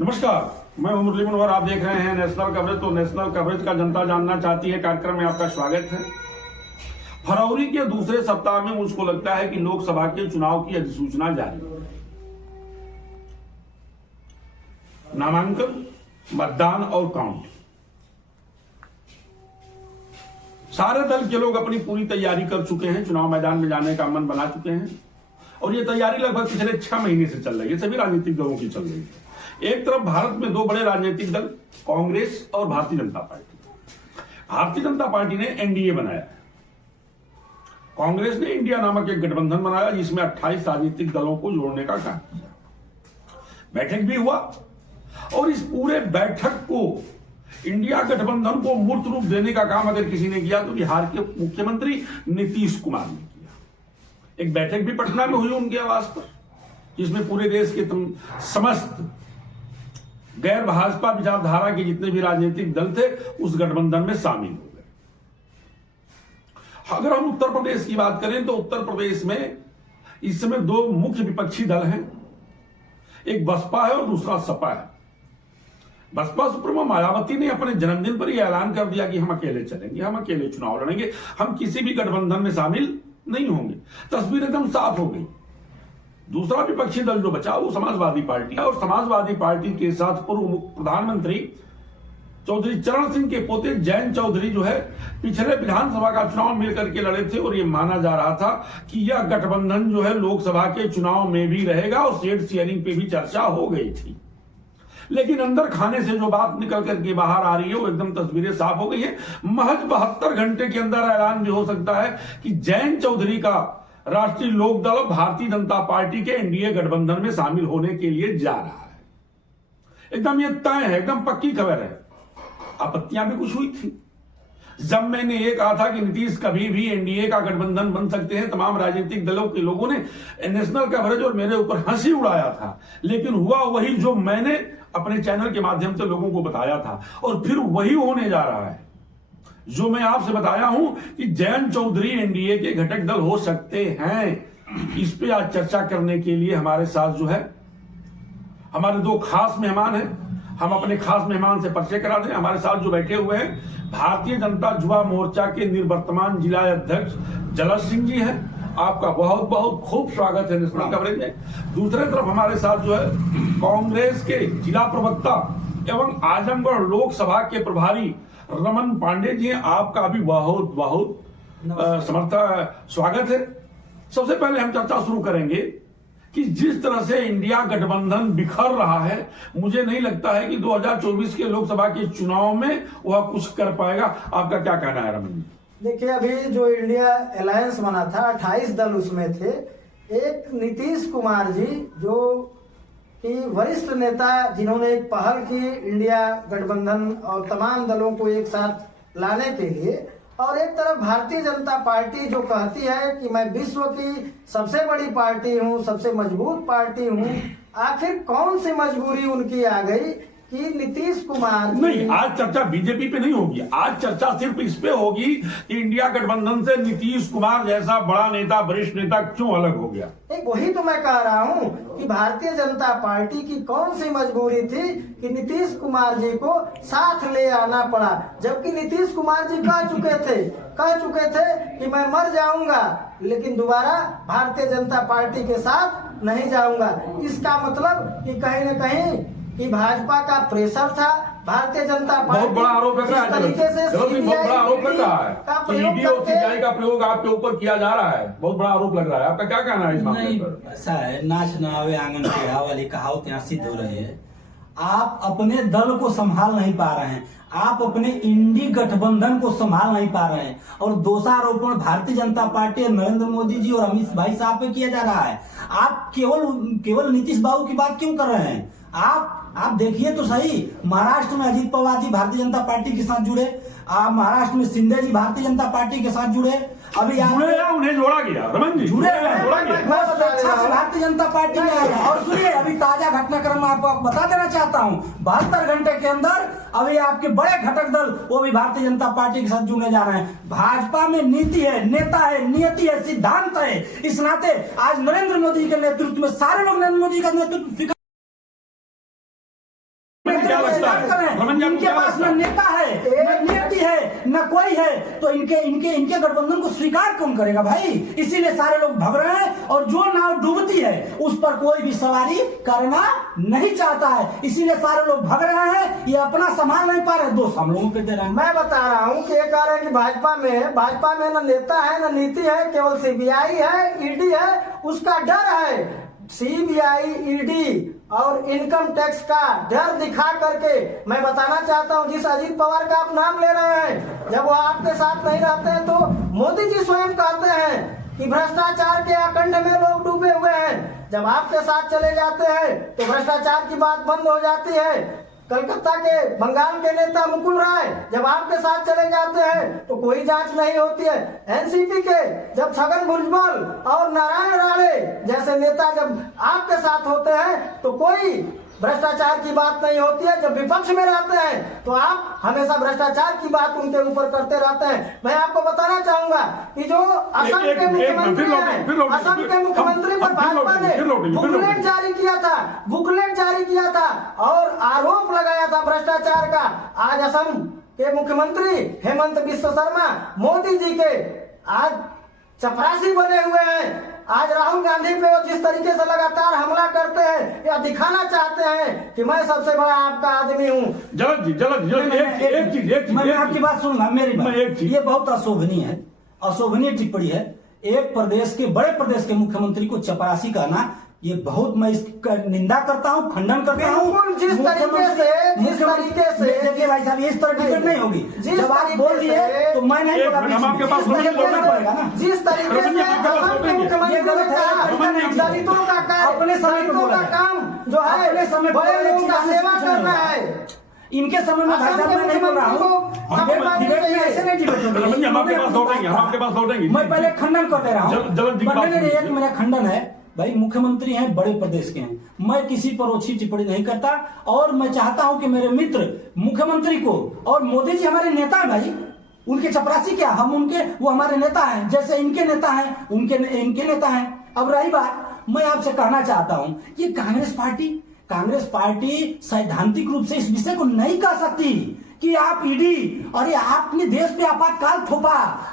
नमस्कार, मैं हूं मुरली मनोहर। आप देख रहे हैं नेशनल कवरेज। तो नेशनल कवरेज का जनता जानना चाहती है कार्यक्रम में आपका स्वागत है। फरवरी के दूसरे सप्ताह में मुझको लगता है कि लोकसभा के चुनाव की अधिसूचना जारी होगी। नामांकन, मतदान और काउंट, सारे दल के लोग अपनी पूरी तैयारी कर चुके हैं, चुनाव मैदान में जाने का मन बना चुके हैं और ये तैयारी लगभग पिछले 6 महीने से चल रही है। सभी राजनीतिक दलों की चल रही है। एक तरफ भारत में 2 बड़े राजनीतिक दल, कांग्रेस और भारतीय जनता पार्टी। भारतीय जनता पार्टी ने एनडीए बनाया, कांग्रेस ने इंडिया नामक एक गठबंधन बनाया जिसमें 28 राजनीतिक दलों को जोड़ने का काम किया। बैठक भी हुआ और इस पूरे बैठक को, इंडिया गठबंधन को मूर्त रूप देने का काम अगर किसी ने किया तो बिहार के मुख्यमंत्री नीतीश कुमार ने किया। एक बैठक भी पटना में हुई उनके आवास पर, जिसमें पूरे देश के समस्त गैर भाजपा विचारधारा के जितने भी राजनीतिक दल थे उस गठबंधन में शामिल हो गए। अगर हम उत्तर प्रदेश की बात करें तो उत्तर प्रदेश में इस समय 2 मुख्य विपक्षी दल हैं, एक बसपा है और दूसरा सपा है। बसपा सुप्रीमो मायावती ने अपने जन्मदिन पर यह ऐलान कर दिया कि हम अकेले चलेंगे, हम अकेले चुनाव लड़ेंगे, हम किसी भी गठबंधन में शामिल नहीं होंगे। तस्वीर एकदम साफ हो गई। दूसरा विपक्षी दल जो बचा वो समाजवादी पार्टी है और समाजवादी पार्टी के साथ पूर्व प्रधानमंत्री चौधरी चरण सिंह के पोते जयंत चौधरी जो है पिछले विधानसभा का चुनाव मिलकर के लड़े थे और ये माना जा रहा था कि यह गठबंधन जो है लोकसभा के चुनाव में भी रहेगा और सीट शेयरिंग पे भी चर्चा हो गई थी। लेकिन अंदर खाने से जो बात निकल करके बाहर आ रही है वो एकदम तस्वीरें साफ हो गई है। महज 72 घंटे के अंदर ऐलान भी हो सकता है कि जयंत चौधरी का राष्ट्रीय लोक दल भारतीय जनता पार्टी के एनडीए गठबंधन में शामिल होने के लिए जा रहा है। एकदम ये तय है, एकदम पक्की खबर है। आपत्तियां भी कुछ हुई थी जब मैंने ये कहा था कि नीतीश कभी भी एनडीए का गठबंधन बन सकते हैं। तमाम राजनीतिक दलों के लोगों ने नेशनल कवरेज और मेरे ऊपर हंसी उड़ाया था, लेकिन हुआ वही जो मैंने अपने चैनल के माध्यम से लोगों को बताया था और फिर वही होने जा रहा है जो मैं आपसे बताया हूं कि जयंत चौधरी एनडीए के घटक दल हो सकते हैं। इस पे आज चर्चा करने के लिए हमारे साथ जो है हमारे 2 खास मेहमान हैं। हम अपने खास मेहमान से परिचय करा दें। हमारे साथ जो बैठे हुए हैं भारतीय जनता युवा मोर्चा के निवर्तमान जिला अध्यक्ष जलज सिंह जी हैं। आपका बहुत बहुत खूब स्वागत है नेशनल कवरेज में। दूसरे तरफ हमारे साथ जो है कांग्रेस के जिला प्रवक्ता एवं आजमगढ़ लोकसभा के प्रभारी रमन पांडे जी हैं। आपका भी बहुत बहुत स्वागत है। सबसे पहले हम चर्चा शुरू करेंगे कि जिस तरह से इंडिया गठबंधन बिखर रहा है, मुझे नहीं लगता है कि 2024 के लोकसभा के चुनाव में वह कुछ कर पाएगा। आपका क्या कहना है रमन जी? देखिए, अभी जो इंडिया अलायंस बना था 28 दल उसमें थे। एक नीतीश कुमार जी जो कि वरिष्ठ नेता, जिन्होंने एक पहल की इंडिया गठबंधन और तमाम दलों को एक साथ लाने के लिए, और एक तरफ भारतीय जनता पार्टी जो कहती है कि मैं विश्व की सबसे बड़ी पार्टी हूं, सबसे मजबूत पार्टी हूं। आखिर कौन सी मजबूरी उनकी आ गई कि नीतीश कुमार नहीं, आज चर्चा बीजेपी पे नहीं होगी। आज चर्चा सिर्फ इस पे होगी कि इंडिया गठबंधन से नीतीश कुमार जैसा बड़ा नेता, वरिष्ठ नेता क्यों अलग हो गया। एक वही तो मैं कह रहा हूं कि भारतीय जनता पार्टी की कौन सी मजबूरी थी कि नीतीश कुमार जी को साथ ले आना पड़ा, जबकि नीतीश कुमार जी कह चुके थे कि मैं मर जाऊंगा लेकिन दोबारा भारतीय जनता पार्टी के साथ नहीं जाऊंगा। इसका मतलब कि कहीं न कहीं कि भाजपा का प्रेशर था। भारतीय जनता पार्टी बहुत बड़ा आरोप लग रहा है, तरीके से बहुत बड़ा आरोप लग रहा है का कि ईडी और सीबीआई का प्रयोग आपके ऊपर किया जा रहा है। बहुत बड़ा आरोप लग रहा है। आपका क्या कहना है इस मामले पर? ऐसा है, नाच न आवे आंगन टेढ़ा वाली कहावत यहाँ सिद्ध हो रही है। आप अपने दल को संभाल नहीं पा रहे हैं, आप अपने इंडी गठबंधन को संभाल नहीं पा रहे हैं और दोषारोपण भारतीय जनता पार्टी, नरेंद्र मोदी जी और अमित भाई साहब पे किया जा रहा है। आप केवल नीतीश बाबू की बात क्यों कर रहे हैं? आप देखिए तो सही, महाराष्ट्र में अजीत पवार जी भारतीय जनता पार्टी के साथ जुड़े, आप महाराष्ट्र में शिंदे जी भारतीय जनता पार्टी के साथ जुड़े। अभी उन्हें जोड़ा गया, रमन जी जुड़े भारतीय जनता पार्टी में आया। और सुनिए, अभी ताजा घटनाक्रम आपको बता देना चाहता हूँ। 72 घंटे के अंदर अभी आपके बड़े घटक दल वो भी भारतीय जनता पार्टी के साथ जुड़ने जा रहे हैं। भाजपा में नीति है, नेता है, नियति है, सिद्धांत है। इस नाते आज नरेंद्र मोदी के नेतृत्व में सारे लोग नरेंद्र मोदी का नेतृत्व ना कोई है, तो इनके गठबंधन को स्वीकार कौन करेगा भाई? इसीलिए सारे लोग भग रहे हैं, और जो नाव डूबती है उस पर कोई भी सवारी करना नहीं चाहता है, इसीलिए सारे लोग भग रहे हैं। ये अपना संभाल नहीं पा रहे, दोस्त हम लोगों पे दे रहे हैं। मैं बता रहा हूँ कि ये कह रहे हैं कि भाजपा में न नेता है न नीति है, केवल सीबीआई है, ईडी है, उसका डर है। सीबीआई, ईडी और इनकम टैक्स का डर दिखा करके मैं बताना चाहता हूं, जिस अजीत पवार का आप नाम ले रहे हैं, जब वो आपके साथ नहीं रहते हैं तो मोदी जी स्वयं कहते हैं कि भ्रष्टाचार के अखंड में लोग डूबे हुए हैं। जब आपके साथ चले जाते हैं तो भ्रष्टाचार की बात बंद हो जाती है। कलकत्ता के बंगाल के नेता मुकुल राय जब आपके साथ चले जाते हैं तो कोई जांच नहीं होती है। एनसीपी के जब छगन भुजबल और नारायण राणे जैसे नेता जब आपके साथ होते हैं तो कोई भ्रष्टाचार की बात नहीं होती है। जब विपक्ष में रहते हैं तो आप हमेशा भ्रष्टाचार की बात उनके ऊपर करते रहते हैं। मैं आपको बताना चाहूंगा कि जो असम के मुख्यमंत्री हैं, असम के मुख्यमंत्री पर भाजपा ने बुकलेट जारी किया था और आरोप लगाया था भ्रष्टाचार का। आज असम के मुख्यमंत्री हेमंत बिस्व शर्मा मोदी जी के आज चपरासी बने हुए हैं। आज राहुल गांधी पे वो जिस तरीके से लगातार हमला करते हैं या दिखाना चाहते हैं कि मैं सबसे बड़ा आपका आदमी हूँ। जलद जी एक चीज मैं आपकी बात सुनूंगा, मेरी बात ये बहुत अशोभनीय टिप्पणी है। एक प्रदेश के बड़े प्रदेश के मुख्यमंत्री को चपरासी कहना, ये बहुत मैं इसका निंदा करता हूँ, खंडन करता हूँ। जिस तरीके से देखिए भाई साहब, इस तरह की नहीं होगी। जब आप बोल दिए तो मैं नहीं बोला, पड़ेगा ना। जिस तरीके से असम के मुख्यमंत्री ने कहा दलितों का काम जो है अपने समय बड़े लोगों का सेवा करना है, इनके समय में भाई साहब मैं नहीं बोल रहा हूँ, ऐसे नहीं लौटेंगे। मैं पहले खंडन कर दे रहा हूँ, मेरा खंडन है भाई। मुख्यमंत्री हैं, बड़े प्रदेश के हैं, मैं किसी पर ओछी टिप्पणी नहीं करता। और मैं चाहता हूं कि मेरे मित्र मुख्यमंत्री को, और मोदी जी हमारे नेता हैं भाई, उनके चपरासी क्या, हम उनके, वो हमारे नेता हैं, जैसे इनके नेता हैं इनके नेता हैं। अब रही बात, मैं आपसे कहना चाहता हूं, ये कांग्रेस पार्टी सैद्धांतिक रूप से इस विषय को नहीं कह सकती कि आप ईडी, अरे आपने देश पे आपातकाल थोपा,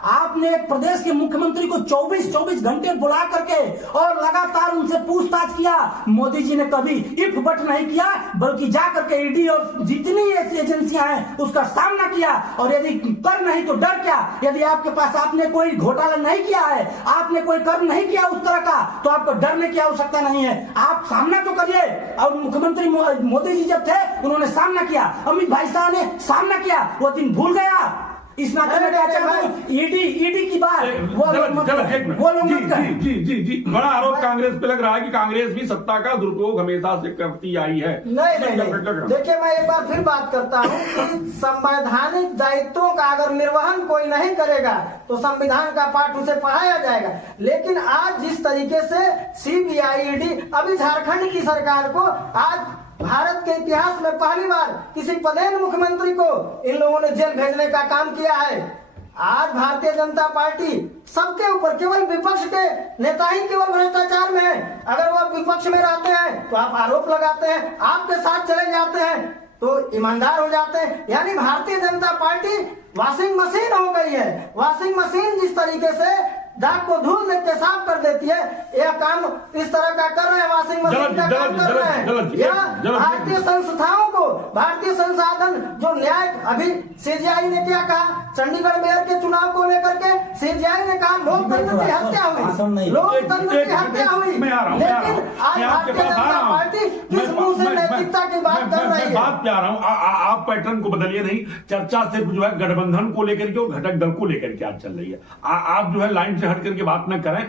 आपने एक प्रदेश के मुख्यमंत्री को 24 घंटे बुला करके और लगातार उनसे पूछताछ किया। मोदी जी ने कभी इफ बट नहीं किया, बल्कि जा करके ईडी और जितनी ऐसी एजेंसियां हैं उसका सामना किया। और यदि कर नहीं तो डर क्या? यदि आपके पास आपने कोई घोटाला नहीं किया है, आपने कोई कर नहीं किया उस तरह का, तो आपको डरने की आवश्यकता नहीं है, आप सामना तो करिए। और मुख्यमंत्री मोदी जी जब थे उन्होंने सामना किया, अमित भाई शाह ने सामना किया, वो दिन भूल गया। इस नाते में क्या चाहता हूं, ईडी की बात जी बड़ा आरोप कांग्रेस पे लग रहा है कि कांग्रेस भी सत्ता का दुरुपयोग हमेशा से करती आई है। नहीं। देखिए, मैं एक बार फिर बात करता हूं कि संवैधानिक दायित्वों का अगर निर्वहन कोई नहीं करेगा तो संविधान का पाठ उसे पढ़ाया जाएगा। लेकिन आज जिस तरीके से सीबीआई, ईडी, अभी झारखंड की सरकार को आज भारत के इतिहास में पहली बार किसी पदेन मुख्यमंत्री को इन लोगों ने जेल भेजने का काम किया है। आज भारतीय जनता पार्टी सबके ऊपर, केवल विपक्ष के नेता ही केवल भ्रष्टाचार में है। अगर वो विपक्ष में रहते हैं तो आप आरोप लगाते हैं, आपके साथ चले जाते हैं तो ईमानदार हो जाते हैं। यानी Bharatiya Janata party washing machine हो गई है। वॉशिंग मशीन जिस तरीके से दाग को धूल में पेशाब कर देती है, यह काम इस तरह का कर रहे हैं, वॉशिंग मशीन का काम कर रहे हैं। यह भारतीय संस्थाओं को, भारतीय संसाधन जो न्याय, अभी सीजीआई ने क्या कहा, चंडीगढ़ मेयर के चुनाव को लेकर के सीजीआई ने कहा लोकतंत्र की हत्या हुई, लोकतंत्र की हत्या हुई। लेकिन आज भारतीय जनता पार्टी किस मुंह से नैतिकता की बात कर रही है? बात क्या रहा हूँ, आप पैटर्न को बदलिए नहीं। चर्चा सिर्फ जो है गठबंधन को लेकर के और घटक दल को लेकर के आज चल रही है। आप जो है लाइन हट करके बात न करें।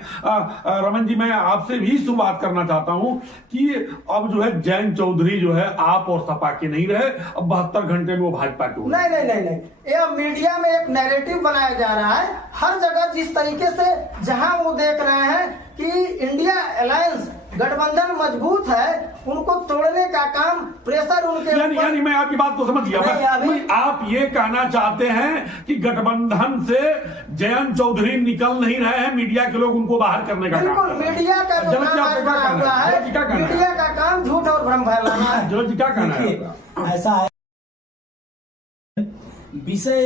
रमन जी, मैं आपसे भी शुरुआत करना चाहता हूं कि अब जो है जयंत चौधरी जो है आप और सपा के नहीं रहे, अब 72 घंटे में वो भाजपा के हो। नहीं, यह मीडिया में एक नैरेटिव बनाया जा रहा है। हर जगह जिस तरीके से जहां वो देख रहे हैं कि इंडिया अलायंस गठबंधन मजबूत है, उनको तोड़ने का काम प्रेशर उनके यानी मैं आपकी बात को समझ गया। आप ये कहना चाहते हैं कि गठबंधन से जयंत चौधरी निकल नहीं रहे हैं, मीडिया के लोग उनको बाहर करने का बिल्कुल मीडिया का जो काम हुआ है, मीडिया का काम झूठ और भ्रम फैलाना है। जो जी क्या कहना है? ऐसा है, विषय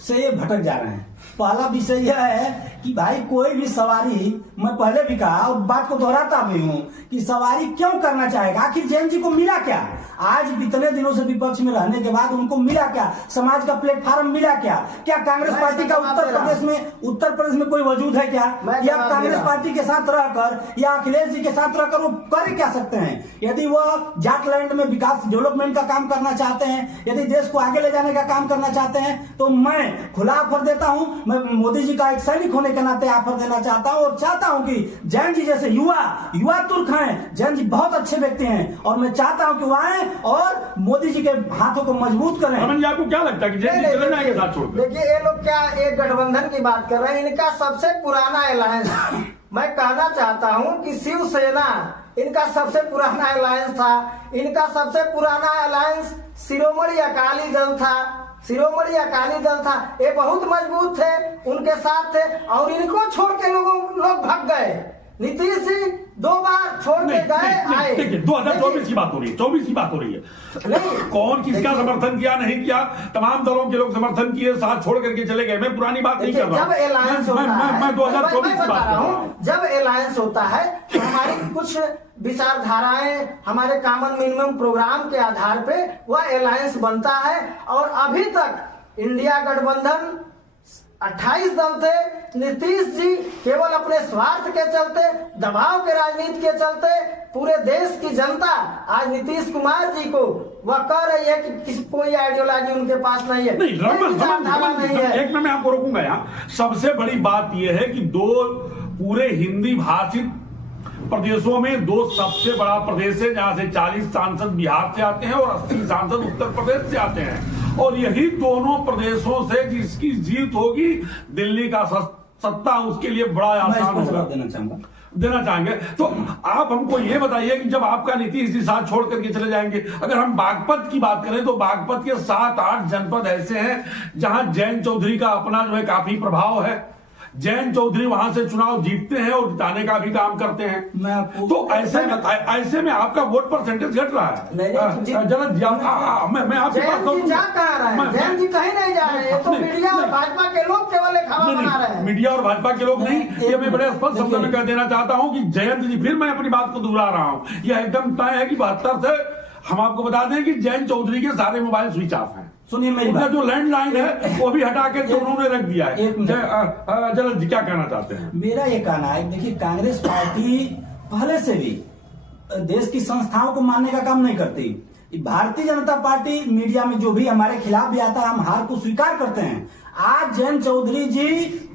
से ये भटक जा रहे हैं। पहला विषय यह है कि भाई कोई भी सवारी, मैं पहले भी कहा और बात को दोहराता भी हूँ कि सवारी क्यों करना चाहेगा? आखिर जैन जी को मिला क्या? आज इतने दिनों से विपक्ष में रहने के बाद उनको मिला क्या? समाज का प्लेटफॉर्म मिला क्या? क्या कांग्रेस पार्टी का उत्तर प्रदेश में कोई वजूद है क्या? या कांग्रेस पार्टी के साथ रहकर या अखिलेश जी के साथ रहकर वो कर क्या सकते हैं? यदि वह जाटलैंड में विकास डेवलपमेंट का काम करना चाहते हैं, यदि देश को आगे ले जाने का काम करना चाहते हैं, तो मैं खुला ऑफर देता हूं। मैं मोदी जी का एक सैनिक होने के नाते ऑफर देना चाहता हूं और चाहता हूं कि जैन जी जैसे युवा तुर्क हैं, जैन जी बहुत अच्छे व्यक्ति हैं और मैं चाहता हूं कि वो आए और मोदी जी के हाथों को मजबूत करें। रमन जी, आपको क्या लगता है कि जैन जी चले जाएंगे साथ छोड़कर? देखिए, ये लोग क्या एक गठबंधन की बात कर रहे हैं? इनका सबसे पुराना अलायंस, मैं कहना चाहता हूं कि शिवसेना इनका सबसे पुराना अलायंस था। इनका सबसे पुराना अलायंस शिरोमणि अकाली दल था। शिरोमणि अकाली दल था, ये बहुत मजबूत थे, उनके साथ थे और इनको छोड़ के लोग भाग गए। नीतीश जी 2 बार छोड़ के गए आए। 2024 की बात हो रही है, 24 की बात हो रही है। नहीं, कौन किसका समर्थन किया नहीं किया, तमाम दलों के लोग समर्थन किए, साथ छोड़ करके चले गए। मैं पुरानी बात नहीं कर रहा। जब अलायंस होता है, मैं 2024 की बात कर रहा हूँ। जब अलायंस होता है तो हमारी कुछ विचारधाराएं, हमारे कॉमन मिनिमम प्रोग्राम के आधार पे वह अलायंस बनता है। और अभी तक इंडिया गठबंधन 28 दल थे। नीतीश जी केवल अपने स्वार्थ के चलते, दबाव के राजनीति के चलते पूरे देश की जनता आज नीतीश कुमार जी को वह कह रही है कि कोई आइडियोलॉजी उनके पास नहीं है, नहीं। नहीं है। एक में मैं आपको रोकूंगा यहाँ। सबसे बड़ी बात यह है कि पूरे हिंदी भाषित प्रदेशों में 2 सबसे बड़ा प्रदेश है जहां से 40 सांसद बिहार से आते हैं और 80 सांसद उत्तर प्रदेश से आते हैं। और यही दोनों प्रदेशों से जिसकी जीत होगी, दिल्ली का सत्ता उसके लिए बड़ा आसान होगा। देना चाहेंगे तो आप हमको ये बताइए कि जब आपका नीतीश जी साथ छोड़ करके चले जाएंगे, अगर हम बागपत की बात करें तो बागपत के 7-8 जनपद ऐसे हैं जहां जयंत चौधरी का अपना जो है काफी प्रभाव है। जयंत चौधरी वहां से चुनाव जीतते हैं और जिताने का भी काम करते हैं। तो ऐसे में आपका वोट परसेंटेज घट रहा है। मैं आपसे बात करूं, जयंत जी कहीं नहीं जा रहे हैं। तो मीडिया और भाजपा के लोग केवल एक हवा बना रहे हैं। मीडिया और भाजपा के लोग नहीं, ये मैं बड़े स्पष्ट शब्दों में कह देना चाहता हूं कि जयंत जी, फिर मैं अपनी बात को दोहरा रहा हूं, यह एकदम तय है कि 72 से हम आपको बता दें कि जयंत चौधरी के सारे मोबाइल स्विच ऑफ हैं। सुनिए, मेरी बात, जो लैंडलाइन है वो भी हटा के उन्होंने रख दिया है। जलद जी क्या कहना चाहते हैं? मेरा ये कहना है, देखिए कांग्रेस पार्टी पहले से भी देश की संस्थाओं को मानने का काम नहीं करती। भारतीय जनता पार्टी मीडिया में जो भी हमारे खिलाफ भी आता है, हम हार को स्वीकार करते हैं। आज जयंत चौधरी जी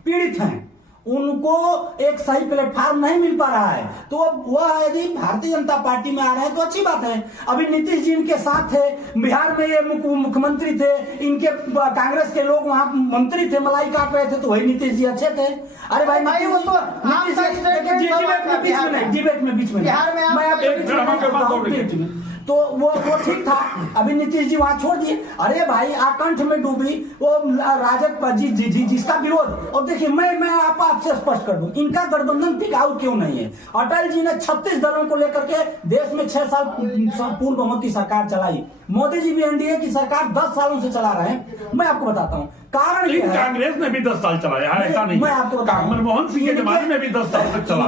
पीड़ित हैं, उनको एक सही प्लेटफॉर्म नहीं मिल पा रहा है। तो वह यदि भारतीय जनता पार्टी में आ रहे हैं तो अच्छी बात है। अभी नीतीश जी इनके साथ थे, बिहार में ये मुख्यमंत्री थे, इनके कांग्रेस के लोग वहां मंत्री थे, मलाई काट रहे थे, तो वही नीतीश जी अच्छे थे। अरे भाई वो तो डिबेट में बीच में तो वो ठीक था। अभी नीतीश जी वहां छोड़ दिए। अरे भाई आकंठ में डूबी वो राजद पर जिसका विरोध। और देखिए मैं आपसे स्पष्ट कर दूं, इनका गठबंधन टिकाऊ क्यों नहीं है। अटल जी ने 36 दलों को लेकर के देश में 6 साल पूर्ण बहुमत की सरकार चलाई। मोदी जी भी एनडीए की सरकार 10 सालों से चला रहे हैं। मैं आपको बताता हूँ कारण क्या है। कांग्रेस ने भी 10 साल चलाया है, ऐसा नहीं। मैं आपको मनमोहन सिंह के जमाने में भी 10 साल तक चला।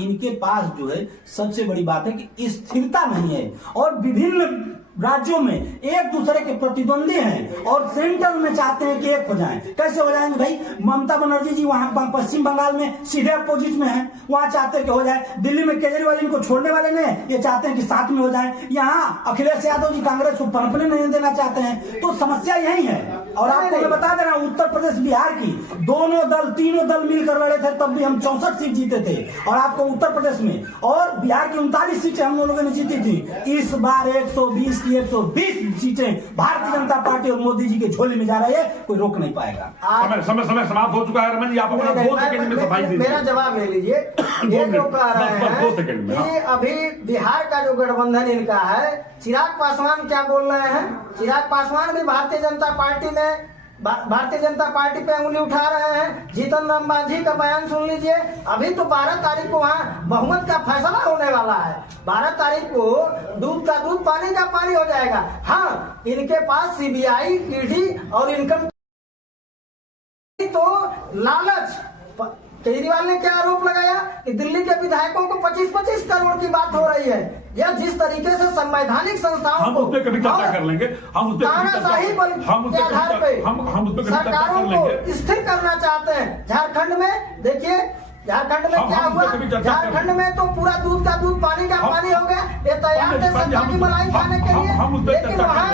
इनके पास जो है सबसे बड़ी बात है कि स्थिरता नहीं है और विभिन्न राज्यों में एक दूसरे के प्रतिद्वंदी हैं और सेंट्रल में चाहते हैं कि एक हो जाएं। कैसे हो जाएंगे भाई? ममता बनर्जी जी वहां पश्चिम बंगाल में सीधे अपोजिट में हैं, वहां चाहते हैं कि हो जाए। दिल्ली में केजरीवाल इनको छोड़ने वाले नहीं, ये चाहते हैं कि साथ में हो जाए। यहाँ अखिलेश यादव जी कांग्रेस को पनपने नहीं देना चाहते हैं। तो समस्या यही है। और आपको मैं बता दे रहा हूं, उत्तर प्रदेश बिहार की तीनों दल मिलकर लड़े थे, तब भी हम 64 सीट जीते थे। और आपको उत्तर प्रदेश में और बिहार की 39 सीटें हम लोगों ने जीती थी। इस बार 120 की 120 सीटें भारतीय जनता पार्टी और मोदी जी के झोले में जा रही है, कोई रोक नहीं पाएगा। समय समाप्त हो चुका है। रमन जी, आप अपना 2 सेकंड में सफाई दीजिए। मेरा जवाब ले लीजिए। ये जो कह रहे हैं कि अभी बिहार का जो गठबंधन इनका है, चिराग पासवान क्या बोल रहे हैं? चिराग पासवान भी भारतीय जनता पार्टी पे उंगली उठा रहे हैं। जीतन राम मांझी का बयान सुन लीजिए। अभी तो 12 तारीख को वहाँ बहुमत का फैसला होने वाला है। 12 तारीख को दूध का दूध, पानी का पानी हो जाएगा। हाँ, इनके पास सीबीआई, ईडी और इनकम लालच, केजरीवाल ने क्या आरोप लगाया कि दिल्ली के विधायकों को 25-25 करोड़ की बात हो रही है। यह जिस तरीके से संवैधानिक संस्थाओं हम उस पर कभी चर्चा कर लेंगे, हम उस पर तानाशाही बल के आधार पे हम उस पर कभी चर्चा सरकारों कर लेंगे। को स्थिर करना चाहते हैं। झारखंड में देखिए, झारखंड में क्या हुआ, झारखंड में तो पूरा दूध का दूध पानी का पानी हो गया। ये तैयार थे सत्ता की मलाई खाने के लिए, लेकिन वहाँ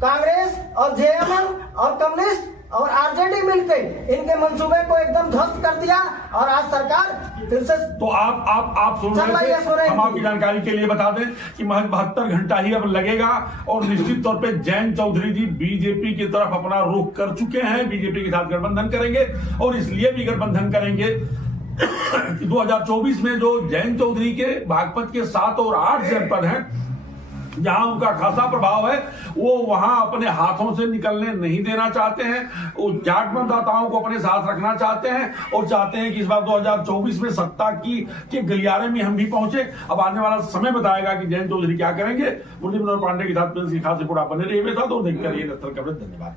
कांग्रेस और जेएमएम और कम्युनिस्ट और आरजेडी मिलकर इनके मंसूबे को एकदम ध्वस्त कर दिया और आज सरकार फिर से। तो आप सुन रहे थे, हम आपकी जानकारी के लिए बता दें कि महज 72 घंटा ही अब लगेगा और निश्चित तौर पे जयंत चौधरी जी बीजेपी की तरफ अपना रुख कर चुके हैं, बीजेपी के साथ गठबंधन करेंगे। और इसलिए भी गठबंधन करेंगे कि 2024 में जो जयंत चौधरी के बागपत के 7 और 8 जनपद हैं जहां उनका खासा प्रभाव है, वो वहां अपने हाथों से निकलने नहीं देना चाहते हैं। वो जाट मतदाताओं को अपने साथ रखना चाहते हैं और चाहते हैं कि इस बार 2024 में सत्ता के गलियारे में हम भी पहुंचे। अब आने वाला समय बताएगा कि जयंत चौधरी क्या करेंगे। मुरली मनोहर पांडे के साथ प्रिंस खास रिपोर्ट बने रहिए मेरे साथ और देखकर ये नस्ल कवरेज। धन्यवाद।